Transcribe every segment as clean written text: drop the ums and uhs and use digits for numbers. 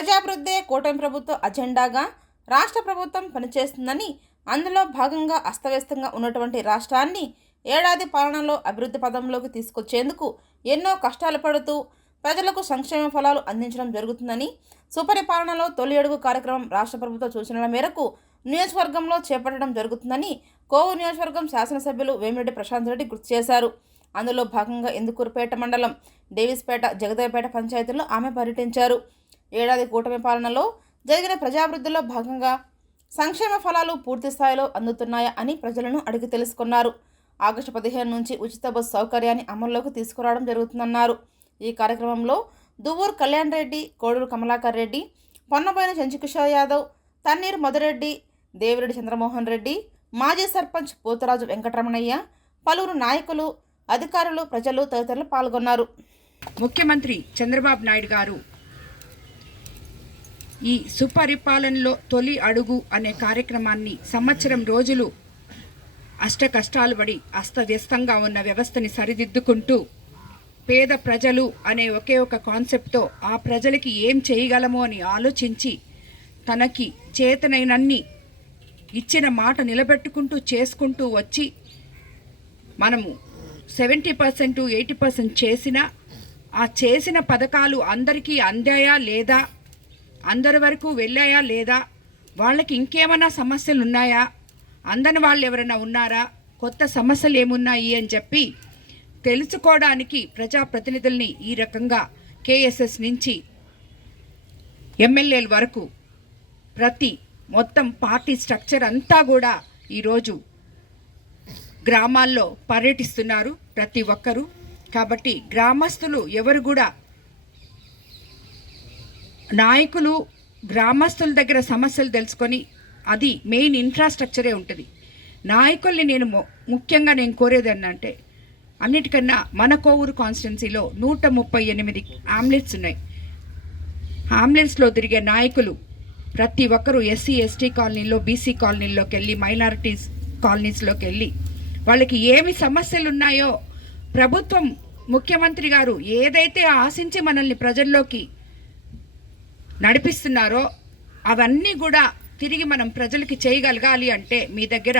ప్రజాభివృద్ధే కూటమి ప్రభుత్వ అజెండాగా రాష్ట్ర ప్రభుత్వం పనిచేస్తుందని, అందులో భాగంగా అస్తవ్యస్తంగా ఉన్నటువంటి రాష్ట్రాన్ని ఏడాది పాలనలో అభివృద్ధి పదంలోకి తీసుకొచ్చేందుకు ఎన్నో కష్టాలు పడుతూ ప్రజలకు సంక్షేమ ఫలాలు అందించడం జరుగుతుందని, సుపరిపాలనలో తొలి అడుగు కార్యక్రమం రాష్ట్ర ప్రభుత్వ సూచనల మేరకు నియోజకవర్గంలో చేపట్టడం జరుగుతుందని కోవూరు నియోజకవర్గం శాసనసభ్యులు వేమిరెడ్డి ప్రశాంత్ రెడ్డి గుర్తు చేశారు. అందులో భాగంగా ఇందుకూరుపేట మండలం, డేవిస్పేట, జగదేవపేట పంచాయతీల్లో ఆమె పర్యటించారు. ఏడాది కూటమి పాలనలో జరిగిన ప్రజాభివృద్ధిలో భాగంగా సంక్షేమ ఫలాలు పూర్తి స్థాయిలో అందుతున్నాయా అని ప్రజలను అడిగి తెలుసుకున్నారు. ఆగస్టు 15 నుంచి ఉచిత బస్సు సౌకర్యాన్ని అమల్లోకి తీసుకురావడం జరుగుతుందన్నారు. ఈ కార్యక్రమంలో దువ్వూరు కళ్యాణ్ రెడ్డి, కోడూరు కమలాకర్ రెడ్డి, పొన్నబోయిన చంద్రకిషోర్ యాదవ్, తన్నీరు మధురెడ్డి, దేవిరెడ్డి చంద్రమోహన్ రెడ్డి, మాజీ సర్పంచ్ పోతరాజు వెంకటరమణయ్య, పలువురు నాయకులు, అధికారులు, ప్రజలు తదితరులు పాల్గొన్నారు. ముఖ్యమంత్రి చంద్రబాబు నాయుడు గారు ఈ సుపరిపాలనలో తొలి అడుగు అనే కార్యక్రమాన్ని సంవత్సరం రోజులు అష్ట కష్టాలు పడి అస్తవ్యస్తంగా ఉన్న వ్యవస్థని సరిదిద్దుకుంటూ పేద ప్రజలు అనే ఒకే ఒక కాన్సెప్ట్తో ఆ ప్రజలకి ఏం చేయగలమో అని ఆలోచించి తనకి చేతనైనన్ని ఇచ్చిన మాట నిలబెట్టుకుంటూ చేసుకుంటూ వచ్చి మనము 70% 80% చేసినా ఆ చేసిన పథకాలు అందరికీ అందాయా లేదా, అందరి వరకు వెళ్ళాయా లేదా, వాళ్ళకి ఇంకేమైనా సమస్యలు ఉన్నాయా, అందని వాళ్ళు ఎవరైనా ఉన్నారా, కొత్త సమస్యలు ఏమున్నాయి అని చెప్పి తెలుసుకోవడానికి ప్రజాప్రతినిధుల్ని ఈ రకంగా కేఎస్ఎస్ నుంచి ఎమ్మెల్యేల వరకు మొత్తం పార్టీ స్ట్రక్చర్ అంతా కూడా ఈరోజు గ్రామాల్లో పర్యటిస్తున్నారు ప్రతి ఒక్కరూ. కాబట్టి గ్రామస్తులు ఎవరు కూడా, నాయకులు గ్రామస్తుల దగ్గర సమస్యలు తెలుసుకొని, అది మెయిన్ ఇన్ఫ్రాస్ట్రక్చరే ఉంటుంది. నాయకుల్ని ముఖ్యంగా నేను కోరేది అంటే, అన్నిటికన్నా మన కోవూరు కాన్స్టిట్యున్సీలో 138 ఆంబులెన్స్ ఉన్నాయి. ఆంబులెన్స్లో తిరిగే నాయకులు ప్రతి ఒక్కరూ ఎస్సీ ఎస్టీ కాలనీలో, బీసీ కాలనీలోకి వెళ్ళి, మైనారిటీస్ కాలనీస్లోకి వెళ్ళి వాళ్ళకి ఏమి సమస్యలు ఉన్నాయో ప్రభుత్వం, ముఖ్యమంత్రి గారు ఏదైతే ఆశించి మనల్ని ప్రజల్లోకి నడిపిస్తున్నారో అవన్నీ కూడా తిరిగి మనం ప్రజలకి చేయగలగాలి అంటే మీ దగ్గర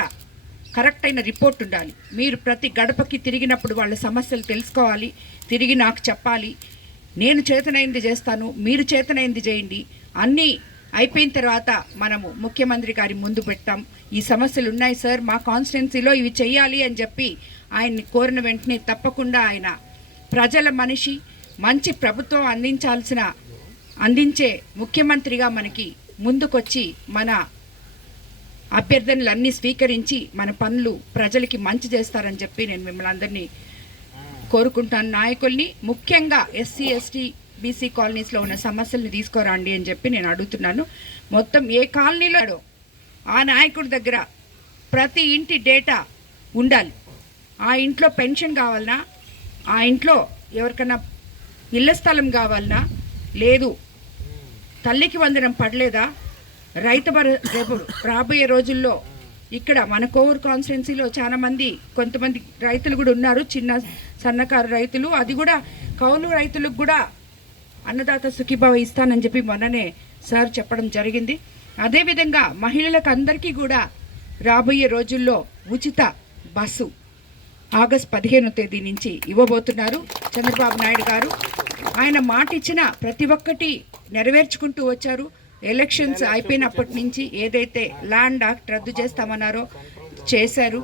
కరెక్ట్ అయిన రిపోర్ట్ ఉండాలి. మీరు ప్రతి గడపకి తిరిగినప్పుడు వాళ్ళ సమస్యలు తెలుసుకోవాలి, తిరిగి నాకు చెప్పాలి. నేను చేతనైంది చేస్తాను, మీరు చేతనైంది చేయండి. అన్నీ అయిపోయిన తర్వాత మనము ముఖ్యమంత్రి గారి ముందు పెట్టాం, ఈ సమస్యలు ఉన్నాయి సార్, మా కాన్స్టిట్యున్సీలో ఇవి చెయ్యాలి అని చెప్పి ఆయన్ని కోరిన వెంటనే తప్పకుండా ఆయన ప్రజల మనిషి, మంచి ప్రభుత్వం అందించే ముఖ్యమంత్రిగా మనకి ముందుకొచ్చి మన అభ్యర్థనలన్నీ స్వీకరించి మన పనులు ప్రజలకి మంచి చేస్తారని చెప్పి నేను మిమ్మల్ని అందరినీ కోరుకుంటాను. నాయకుల్ని ముఖ్యంగా ఎస్సీ ఎస్టీ బీసీ కాలనీస్లో ఉన్న సమస్యల్ని తీసుకురండి అని చెప్పి నేను అడుగుతున్నాను. మొత్తం ఏ కాలనీలో ఆ నాయకుడి దగ్గర ప్రతి ఇంటి డేటా ఉండాలి. ఆ ఇంట్లో పెన్షన్ కావాలన్నా, ఆ ఇంట్లో ఎవరికైనా ఇళ్ల స్థలం కావాలన్నా, లేదు తల్లికి వందనం పడలేదా, రైతు రేపు రాబోయే రోజుల్లో ఇక్కడ మన కోవూరు కాన్స్టిట్యున్సీలో కొంతమంది రైతులు కూడా ఉన్నారు, చిన్న సన్నకారు రైతులు. అది కూడా కౌలు రైతులకు కూడా అన్నదాత సుఖీభావ ఇస్తానని చెప్పి మొన్ననే సార్ చెప్పడం జరిగింది. అదేవిధంగా మహిళలకు అందరికీ కూడా రాబోయే రోజుల్లో ఉచిత బస్సు ఆగస్టు 15వ తేదీ నుంచి ఇవ్వబోతున్నారు చంద్రబాబు నాయుడు గారు. ఆయన మాట ఇచ్చిన ప్రతి ఒక్కటి నెరవేర్చుకుంటూ వచ్చారు. ఎలక్షన్స్ అయిపోయినప్పటి నుంచి ఏదైతే ల్యాండ్ యాక్ట్ రద్దు చేస్తామన్నారో చేశారు.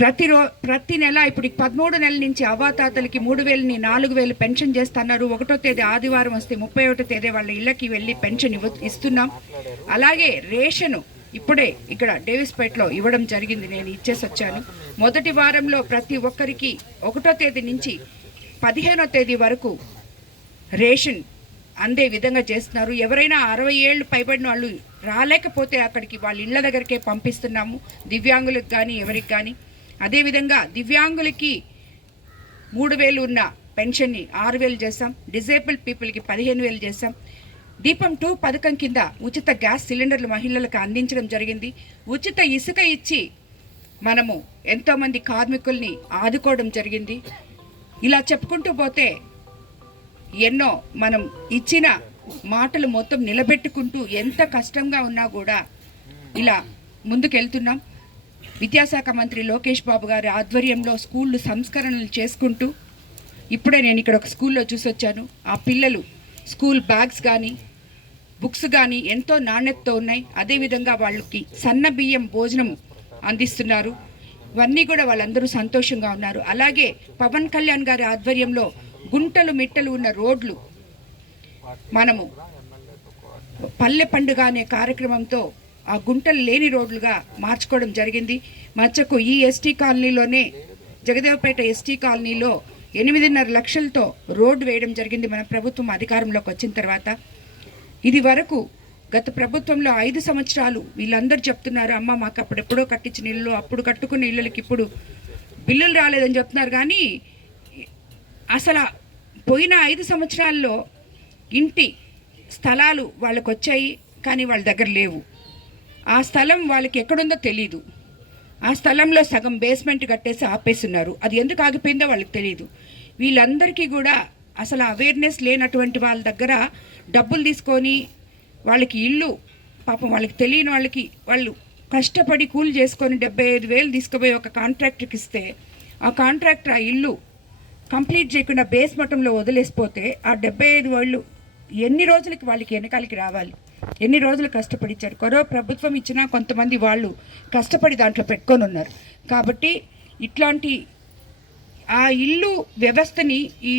ప్రతి నెల ఇప్పుడు 13 నెలల నుంచి అవ్వాతాతలకి 3,000ని 4,000 పెన్షన్ చేస్తున్నారు. 1వ తేదీ ఆదివారం వస్తే 31వ తేదీ వాళ్ళ ఇళ్ళకి వెళ్ళి పెన్షన్ ఇస్తున్నాం. అలాగే రేషను ఇప్పుడే ఇక్కడ డేవిస్పేటలో ఇవ్వడం జరిగింది, నేను ఇచ్చేసి వచ్చాను. మొదటి వారంలో ప్రతి ఒక్కరికి 1వ తేదీ నుంచి 15వ తేదీ వరకు రేషన్ అందే విధంగా చేస్తున్నారు. ఎవరైనా 60 ఏళ్ళు పైబడిన వాళ్ళు రాలేకపోతే అక్కడికి వాళ్ళ ఇళ్ళ దగ్గరికే పంపిస్తున్నాము, దివ్యాంగులకు కానీ ఎవరికి కానీ. అదేవిధంగా దివ్యాంగులకి 3,000 ఉన్న పెన్షన్ని 6,000 చేస్తాం. డిజేబుల్ పీపుల్కి 15,000 చేస్తాం. దీపం 2 పథకం కింద ఉచిత గ్యాస్ సిలిండర్లు మహిళలకు అందించడం జరిగింది. ఉచిత ఇసుక ఇచ్చి మనము ఎంతోమంది కార్మికుల్ని ఆదుకోవడం జరిగింది. ఇలా చెప్పుకుంటూ పోతే ఎన్నో మనం ఇచ్చిన మాటలు మొత్తం నిలబెట్టుకుంటూ ఎంత కష్టంగా ఉన్నా కూడా ఇలా ముందుకెళ్తున్నాం. విద్యాశాఖ మంత్రి లోకేష్ బాబు గారి ఆధ్వర్యంలో స్కూళ్ళు సంస్కరణలు చేసుకుంటూ ఇప్పుడే నేను ఇక్కడ ఒక స్కూల్లో చూసొచ్చాను. ఆ పిల్లలు స్కూల్ బ్యాగ్స్ కానీ బుక్స్ కానీ ఎంతో నాణ్యతతో ఉన్నాయి. అదేవిధంగా వాళ్ళకి సన్న బియ్యం భోజనం అందిస్తున్నారు. ఇవన్నీ కూడా వాళ్ళందరూ సంతోషంగా ఉన్నారు. అలాగే పవన్ కళ్యాణ్ గారి ఆధ్వర్యంలో గుంటలు మిట్టలు ఉన్న రోడ్లు మనము పల్లె పండుగ అనే కార్యక్రమంతో ఆ గుంటలు లేని రోడ్లుగా మార్చుకోవడం జరిగింది. మచ్చకు ఈ ఎస్టీ కాలనీలోనే జగదేవపేట ఎస్టీ కాలనీలో 8.5 లక్షలతో రోడ్డు వేయడం జరిగింది మన ప్రభుత్వం అధికారంలోకి వచ్చిన తర్వాత. ఇది వరకు గత ప్రభుత్వంలో 5 సంవత్సరాలు వీళ్ళందరూ చెప్తున్నారు, అమ్మ మాకు అప్పుడెప్పుడో కట్టించిన ఇల్లు, అప్పుడు కట్టుకున్న ఇళ్ళకి ఇప్పుడు బిల్లులు రాలేదని చెప్తున్నారు. కానీ అసలు పోయిన 5 సంవత్సరాల్లో ఇంటి స్థలాలు వాళ్ళకు వచ్చాయి, కానీ వాళ్ళ దగ్గర లేవు. ఆ స్థలం వాళ్ళకి ఎక్కడుందో తెలీదు. ఆ స్థలంలో సగం బేస్మెంట్ కట్టేసి ఆపేస్తున్నారు. అది ఎందుకు ఆగిపోయిందో వాళ్ళకి తెలియదు. వీళ్ళందరికీ కూడా అసలు అవేర్నెస్ లేనటువంటి వాళ్ళ దగ్గర డబ్బులు తీసుకొని వాళ్ళకి ఇల్లు, పాపం వాళ్ళకి తెలియని వాళ్ళకి వాళ్ళు కష్టపడి కూలి చేసుకొని 75,000 తీసుకుపోయి ఒక కాంట్రాక్టర్కి ఇస్తే ఆ కాంట్రాక్టర్ ఆ ఇల్లు కంప్లీట్ చేయకుండా బేస్ మట్టంలో వదిలేసిపోతే ఆ 75,000 ఎన్ని రోజులకి వాళ్ళకి వెనకాలకి రావాలి? ఎన్ని రోజులు కష్టపడిచ్చారు. కరో ప్రభుత్వం ఇచ్చినా కొంతమంది వాళ్ళు కష్టపడి దాంట్లో పెట్టుకొని ఉన్నారు. కాబట్టి ఇట్లాంటి ఆ ఇల్లు వ్యవస్థని, ఈ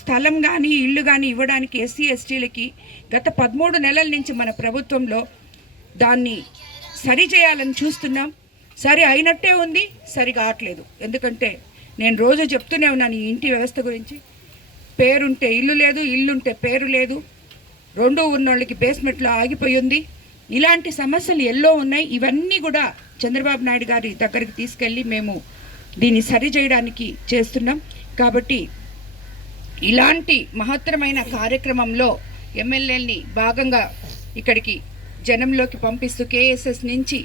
స్థలం కానీ ఇల్లు కానీ ఇవ్వడానికి ఎస్సీ ఎస్టీలకి గత 13 నెలల నుంచి మన ప్రభుత్వంలో దాన్ని సరి చేయాలని చూస్తున్నాం. సరి అయినట్టే ఉంది, సరి కావట్లేదు. ఎందుకంటే నేను రోజు చెప్తూనే ఉన్నాను ఈ ఇంటి వ్యవస్థ గురించి. పేరుంటే ఇల్లు లేదు, ఇల్లుంటే పేరు లేదు, 2 ఉన్నోళ్ళకి బేస్మెంట్లో ఆగిపోయి ఉంది. ఇలాంటి సమస్యలు ఎన్నో ఉన్నాయి. ఇవన్నీ కూడా చంద్రబాబు నాయుడు గారి దగ్గరికి తీసుకెళ్ళి మేము దీన్ని సరి చేయడానికి చేస్తున్నాం. కాబట్టి ఇలాంటి మహత్తరమైన కార్యక్రమంలో ఎమ్మెల్యేలని భాగంగా ఇక్కడికి జనంలోకి పంపిస్తూ కేఎస్ఎస్ నుంచి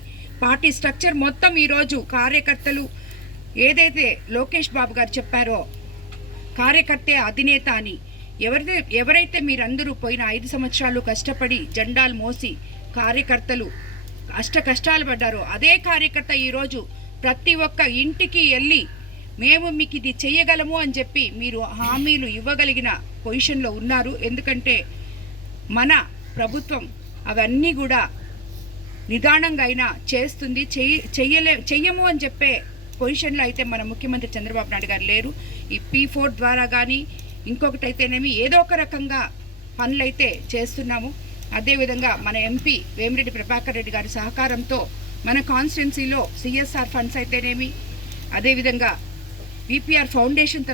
పార్టీ స్ట్రక్చర్ మొత్తం ఈరోజు కార్యకర్తలు ఏదైతే లోకేష్ బాబు గారు చెప్పారో కార్యకర్తే అధినేత అని, ఎవరైతే మీరందరూ పోయిన 5 సంవత్సరాలు కష్టపడి జెండాలు మోసి కార్యకర్తలు కష్టాలు పడ్డారో అదే కార్యకర్త ఈరోజు ప్రతి ఒక్క ఇంటికి వెళ్ళి మేము మీకు ఇది చేయగలము అని చెప్పి మీరు హామీలు ఇవ్వగలిగిన పొజిషన్లో ఉన్నారు. ఎందుకంటే మన ప్రభుత్వం అవన్నీ కూడా నిదానంగా అయినా చేస్తుంది. చెయ్యము అని చెప్పే పొజిషన్లో అయితే మన ముఖ్యమంత్రి చంద్రబాబు నాయుడు గారు లేరు. ఈ P4 ద్వారా కానీ ఇంకొకటి అయితేనేమి ఏదో ఒక రకంగా పనులైతే చేస్తున్నాము. అదేవిధంగా మన ఎంపీ వేమిరెడ్డి ప్రభాకర్ రెడ్డి గారి సహకారంతో మన కాన్స్టిట్యున్సీలో CSR ఫండ్స్ అయితేనేమి, అదేవిధంగా VPR ఫౌండేషన్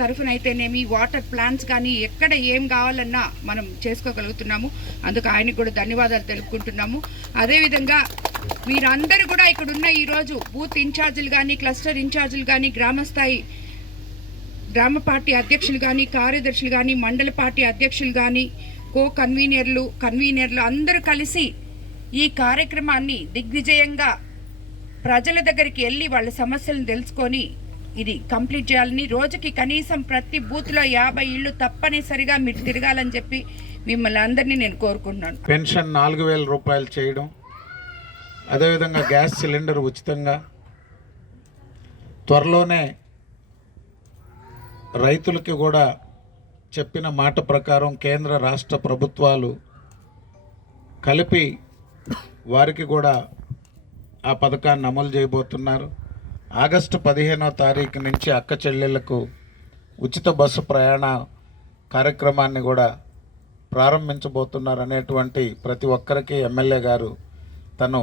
తరఫున అయితేనేమి వాటర్ ప్లాంట్స్ కానీ ఎక్కడ ఏం కావాలన్నా మనం చేసుకోగలుగుతున్నాము. అందుకు ఆయనకు కూడా ధన్యవాదాలు తెలుపుకుంటున్నాము. అదేవిధంగా మీరందరూ కూడా ఇక్కడున్న ఈరోజు బూత్ ఇన్ఛార్జీలు కానీ, క్లస్టర్ ఇన్ఛార్జీలు కానీ, గ్రామ పార్టీ అధ్యక్షులు కానీ, కార్యదర్శులు కానీ, మండల పార్టీ అధ్యక్షులు కానీ, కన్వీనర్లు అందరూ కలిసి ఈ కార్యక్రమాన్ని దిగ్విజయంగా ప్రజల దగ్గరికి వెళ్ళి వాళ్ళ సమస్యలను తెలుసుకొని ఇది కంప్లీట్ చేయాలని, రోజుకి కనీసం ప్రతి బూత్లో 50 ఇళ్ళు తప్పనిసరిగా మీరు తిరగాలని చెప్పి మిమ్మల్ని అందరినీ నేను కోరుకుంటున్నాను. పెన్షన్ 4,000 రూపాయలు చేయడం, అదేవిధంగా గ్యాస్ సిలిండర్ ఉచితంగా, త్వరలోనే రైతులకి కూడా చెప్పిన మాట ప్రకారం కేంద్ర రాష్ట్ర ప్రభుత్వాలు కలిపి వారికి కూడా ఆ పథకాన్ని అమలు చేయబోతున్నారు. ఆగస్టు 15వ తారీఖు నుంచి అక్క చెల్లెళ్లకు ఉచిత బస్సు ప్రయాణ కార్యక్రమాన్ని కూడా ప్రారంభించబోతున్నారు అనేటువంటి ప్రతి ఒక్కరికి ఎమ్మెల్యే గారు తను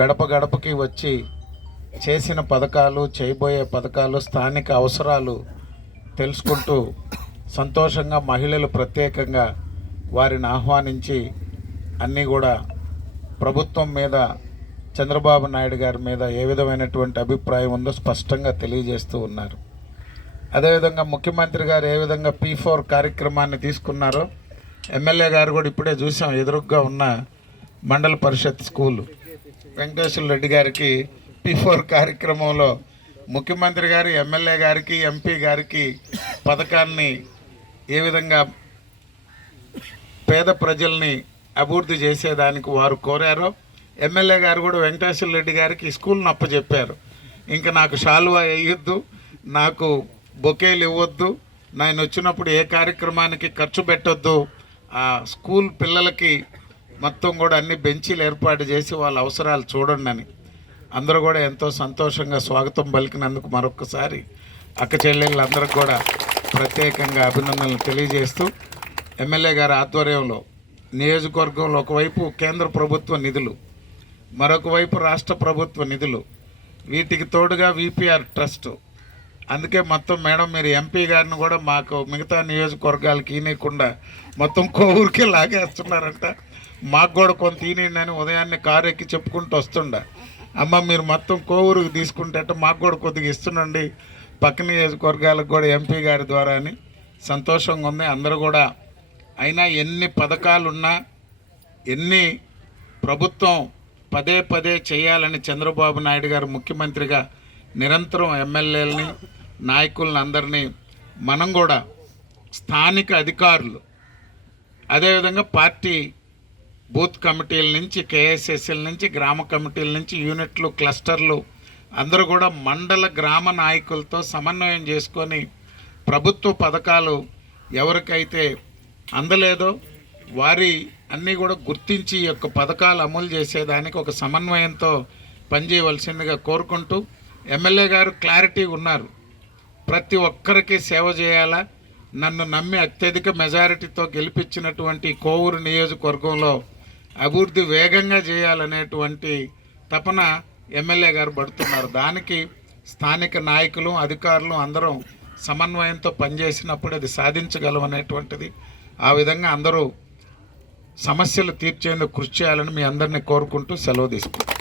గడప గడపకి వచ్చి చేసిన పథకాలు, చేయబోయే పథకాలు, స్థానిక అవసరాలు తెలుసుకుంటూ సంతోషంగా మహిళలు ప్రత్యేకంగా వారిని ఆహ్వానించి అన్నీ కూడా ప్రభుత్వం మీద, చంద్రబాబు నాయుడు గారి మీద ఏ విధమైనటువంటి అభిప్రాయం ఉందో స్పష్టంగా తెలియజేస్తూ ఉన్నారు. అదేవిధంగా ముఖ్యమంత్రి గారు ఏ విధంగా P4 కార్యక్రమాన్ని తీసుకున్నారో ఎమ్మెల్యే గారు కూడా ఇప్పుడే చూసాం. ఎదురుగ్గా ఉన్న మండల పరిషత్ స్కూలు వెంకటేశ్వర రెడ్డి గారికి P4 కార్యక్రమంలో ముఖ్యమంత్రి గారు ఎమ్మెల్యే గారికి, ఎంపీ గారికి పథకాన్ని ఏ విధంగా పేద ప్రజల్ని అభివృద్ధి చేసేదానికి వారు కోరారో, ఎమ్మెల్యే గారు కూడా వెంకటేశ్వర రెడ్డి గారికి ఈ స్కూల్ని అప్పచెప్పారు. ఇంకా నాకు శాలువా వేయొద్దు, నాకు బొకేలు ఇవ్వద్దు, నేను వచ్చినప్పుడు ఏ కార్యక్రమానికి ఖర్చు పెట్టొద్దు, ఆ స్కూల్ పిల్లలకి మొత్తం కూడా అన్ని బెంచీలు ఏర్పాటు చేసి వాళ్ళ అవసరాలు చూడండి అని అందరూ కూడా ఎంతో సంతోషంగా స్వాగతం పలికినందుకు మరొకసారి అక్క చెల్లెళ్ళందరికీ కూడా ప్రత్యేకంగా అభినందనలు తెలియజేస్తూ, ఎమ్మెల్యే గారి ఆధ్వర్యంలో నియోజకవర్గంలో ఒకవైపు కేంద్ర ప్రభుత్వ నిధులు, మరొక వైపు రాష్ట్ర ప్రభుత్వ నిధులు, వీటికి తోడుగా విపిఆర్ ట్రస్ట్. అందుకే మొత్తం మేడం మీరు ఎంపీ గారిని కూడా మాకు మిగతా నియోజకవర్గాలకి ఈనేయకుండా మొత్తం కోవూరుకే లాగేస్తున్నారంట. మాకు కూడా కొంత ఈనేయండి అని ఉదయాన్నే కారు ఎక్కి చెప్పుకుంటూ వస్తుండ. అమ్మ మీరు మొత్తం కోవూరుకి తీసుకుంటే మాకు కూడా కొద్దిగా ఇస్తుండండి పక్క నియోజకవర్గాలకు కూడా ఎంపీ గారి ద్వారా అని సంతోషంగా ఉంది. అందరూ కూడా అయినా ఎన్ని పథకాలున్నా, ఎన్ని ప్రభుత్వం పదే పదే చేయాలని చంద్రబాబు నాయుడు గారు ముఖ్యమంత్రిగా నిరంతరం ఎమ్మెల్యేలని నాయకులను అందరినీ మనం కూడా స్థానిక అధికారులు, అదేవిధంగా పార్టీ బూత్ కమిటీల నుంచి, కేఎస్ఎస్ఎల్ నుంచి, గ్రామ కమిటీల నుంచి, యూనిట్లు, క్లస్టర్లు అందరూ కూడా మండల గ్రామ నాయకులతో సమన్వయం చేసుకొని ప్రభుత్వ పథకాలు ఎవరికైతే అందలేదో వారి అన్నీ కూడా గుర్తించి ఈ యొక్క పథకాలు అమలు చేసేదానికి ఒక సమన్వయంతో పనిచేయవలసిందిగా కోరుకుంటూ, ఎమ్మెల్యే గారు క్లారిటీ ఉన్నారు. ప్రతి ఒక్కరికి సేవ చేయాలా, నన్ను నమ్మి అత్యధిక మెజారిటీతో గెలిపించినటువంటి కోవూరు నియోజకవర్గంలో అభివృద్ధి వేగంగా చేయాలనేటువంటి తపన ఎమ్మెల్యే గారు పడుతున్నారు. దానికి స్థానిక నాయకులు, అధికారులు అందరం సమన్వయంతో పనిచేసినప్పుడు అది సాధించగలం అనేటువంటిది. ఆ విధంగా అందరూ సమస్యలు తీర్చేందుకు కృషి చేయాలని మీ అందరినీ కోరుకుంటూ సెలవు తీసుకుంటాం.